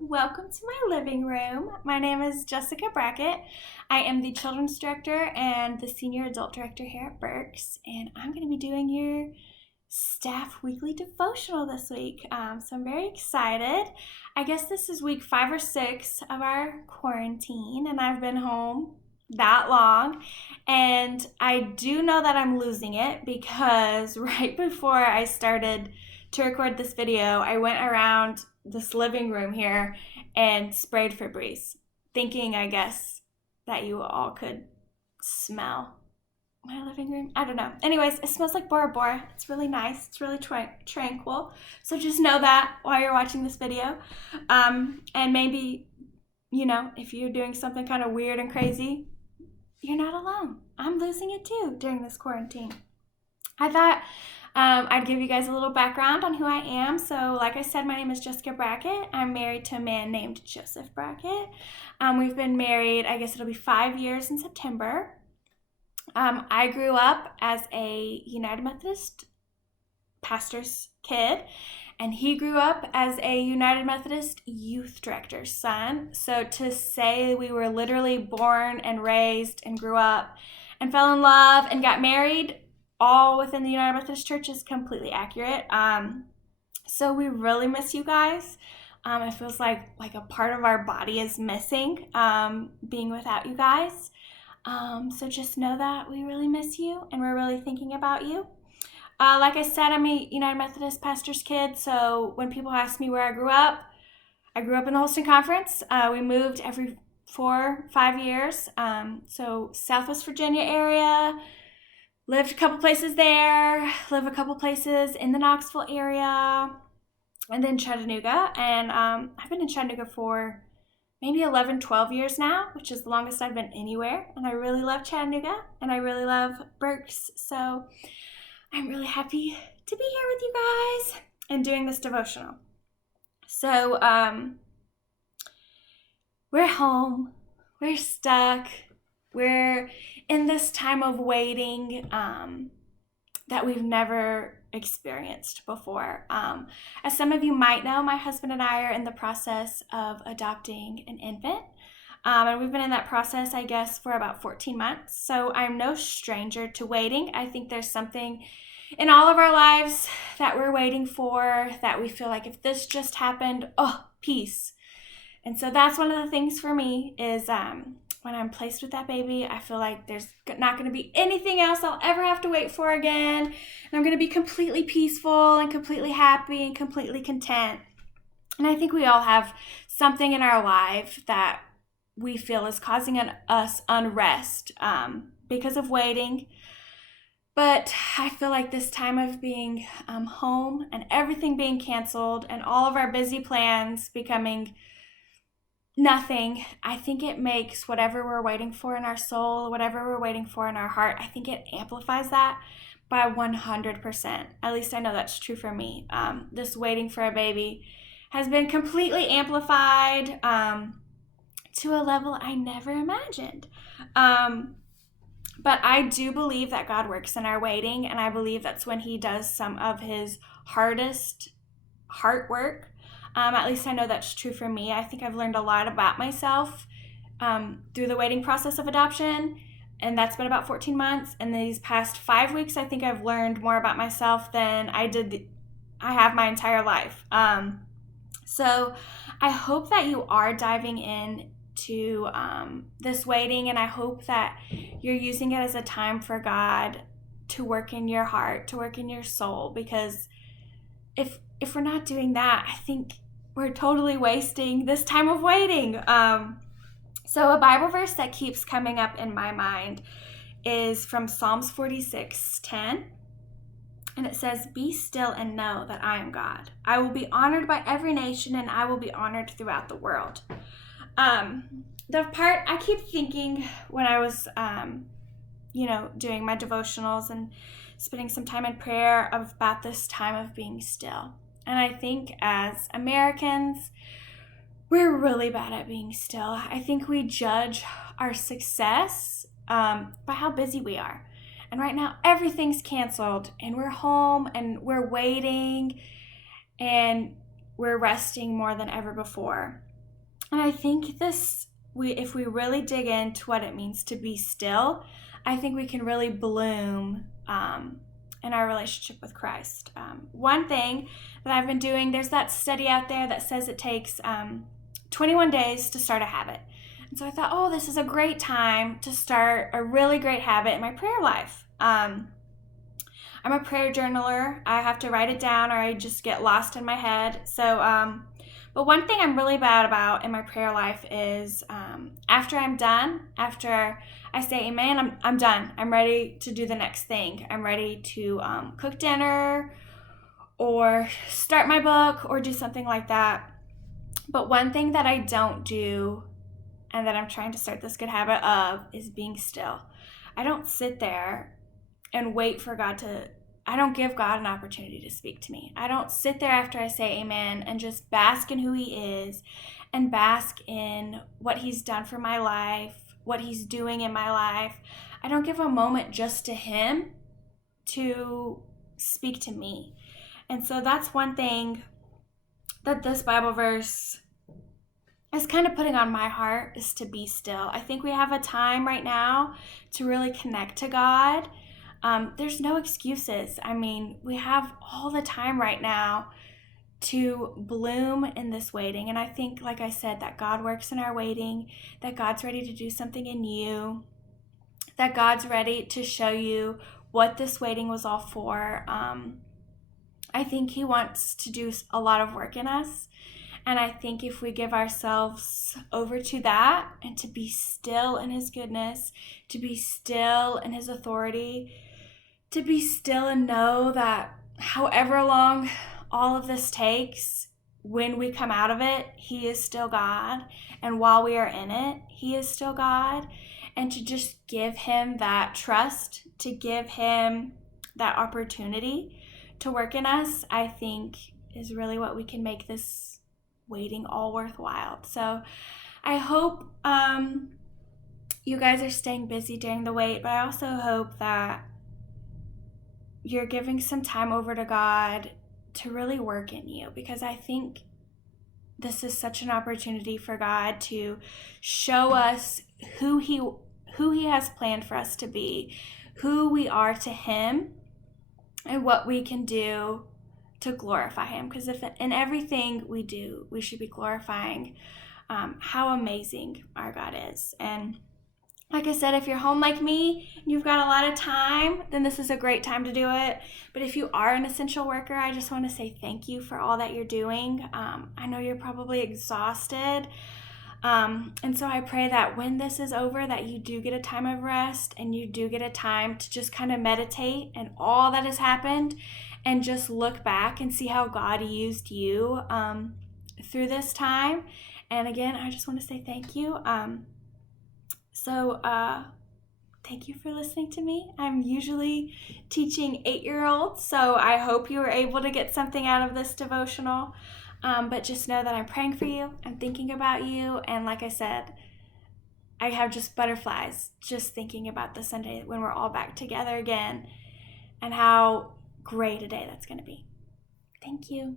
welcome to my living room. My name is Jessica Brackett. I am the children's director and the senior adult director here at Burks, and I'm going to be doing your staff weekly devotional this week. So I'm very excited. I guess this is week 5 or 6 of our quarantine, and I've been home that long, and I do know that I'm losing it because right before I started to record this video, I went around this living room here and sprayed Febreze, thinking, I guess, that you all could smell my living room. I don't know. Anyways, it smells like Bora Bora. It's really nice. It's really tranquil. So just know that while you're watching this video. And maybe, if you're doing something kind of weird and crazy, you're not alone. I'm losing it too during this quarantine. I thought I'd give you guys a little background on who I am. So like I said, my name is Jessica Brackett. I'm married to a man named Joseph Brackett. We've been married, I guess it'll be 5 years in September. I grew up as a United Methodist pastor's kid, and he grew up as a United Methodist youth director's son. So to say we were literally born and raised and grew up and fell in love and got married all within the United Methodist Church is completely accurate. So we really miss you guys. It feels like a part of our body is missing, being without you guys. So just know that we really miss you and we're really thinking about you. Like I said, I'm a United Methodist pastor's kid, so when people ask me where I grew up in the Holston Conference. We moved every 4-5 years, so Southwest Virginia area, lived a couple places there, live a couple places in the Knoxville area, and then Chattanooga, and I've been in Chattanooga for maybe 11, 12 years now, which is the longest I've been anywhere, and I really love Chattanooga, and I really love Burks, so I'm really happy to be here with you guys and doing this devotional. So, we're home, we're stuck, we're in this time of waiting that we've never experienced before. As some of you might know, my husband and I are in the process of adopting an infant. And we've been in that process, I guess, for about 14 months. So I'm no stranger to waiting. I think there's something in all of our lives that we're waiting for, that we feel like if this just happened, peace. And so that's one of the things for me is when I'm placed with that baby, I feel like there's not going to be anything else I'll ever have to wait for again. And I'm going to be completely peaceful and completely happy and completely content. And I think we all have something in our life that we feel is causing us unrest because of waiting. But I feel like this time of being home and everything being canceled and all of our busy plans becoming nothing, I think it makes whatever we're waiting for in our soul, whatever we're waiting for in our heart, I think it amplifies that by 100%. At least I know that's true for me. This waiting for a baby has been completely amplified to a level I never imagined. But I do believe that God works in our waiting, and I believe that's when he does some of his hardest heart work. At least I know that's true for me. I think I've learned a lot about myself through the waiting process of adoption, and that's been about 14 months. And these past 5 weeks, I think I've learned more about myself than I have my entire life. So I hope that you are diving in to this waiting, and I hope that you're using it as a time for God to work in your heart, to work in your soul, because if we're not doing that, I think we're totally wasting this time of waiting. So a Bible verse that keeps coming up in my mind is from Psalms 46:10. And it says, "Be still and know that I am God. I will be honored by every nation, and I will be honored throughout the world." The part I keep thinking when I was, doing my devotionals and spending some time in prayer about this time of being still. And I think as Americans, we're really bad at being still. I think we judge our success by how busy we are. And right now, everything's canceled, and we're home, and we're waiting, and we're resting more than ever before. And I think if we really dig into what it means to be still, I think we can really bloom in our relationship with Christ. One thing that I've been doing, there's that study out there that says it takes 21 days to start a habit. And so I thought, oh, this is a great time to start a really great habit in my prayer life. I'm a prayer journaler. I have to write it down or I just get lost in my head. But one thing I'm really bad about in my prayer life is after I'm done, after I say amen, I'm done. I'm ready to do the next thing. I'm ready to cook dinner or start my book or do something like that. But one thing that I don't do and that I'm trying to start this good habit of is being still. I don't sit there and wait for I don't give God an opportunity to speak to me. I don't sit there after I say amen and just bask in who he is and bask in what he's done for my life, what he's doing in my life. I don't give a moment just to him to speak to me. And so that's one thing that this Bible verse is kind of putting on my heart, is to be still. I think we have a time right now to really connect to God. There's no excuses. I mean, we have all the time right now to bloom in this waiting. And I think, like I said, that God works in our waiting, that God's ready to do something in you, that God's ready to show you what this waiting was all for. I think he wants to do a lot of work in us. And I think if we give ourselves over to that and to be still in his goodness, to be still in his authority, to be still and know that however long all of this takes, when we come out of it, he is still God. And while we are in it, he is still God. And to just give him that trust, to give him that opportunity to work in us, I think is really what we can make this waiting all worthwhile. So I hope you guys are staying busy during the wait, but I also hope that you're giving some time over to God to really work in you, because I think this is such an opportunity for God to show us who he has planned for us to be, who we are to him, and what we can do to glorify him. Because if in everything we do, we should be glorifying how amazing our God is. And like I said, if you're home like me and you've got a lot of time, then this is a great time to do it. But if you are an essential worker, I just want to say thank you for all that you're doing. I know you're probably exhausted. And so I pray that when this is over, that you do get a time of rest and you do get a time to just kind of meditate and all that has happened and just look back and see how God used you through this time. And again, I just want to say thank you. Thank you for listening to me. I'm usually teaching 8-year-olds, so I hope you were able to get something out of this devotional. But just know that I'm praying for you. I'm thinking about you. And like I said, I have just butterflies just thinking about the Sunday when we're all back together again and how great a day that's going to be. Thank you.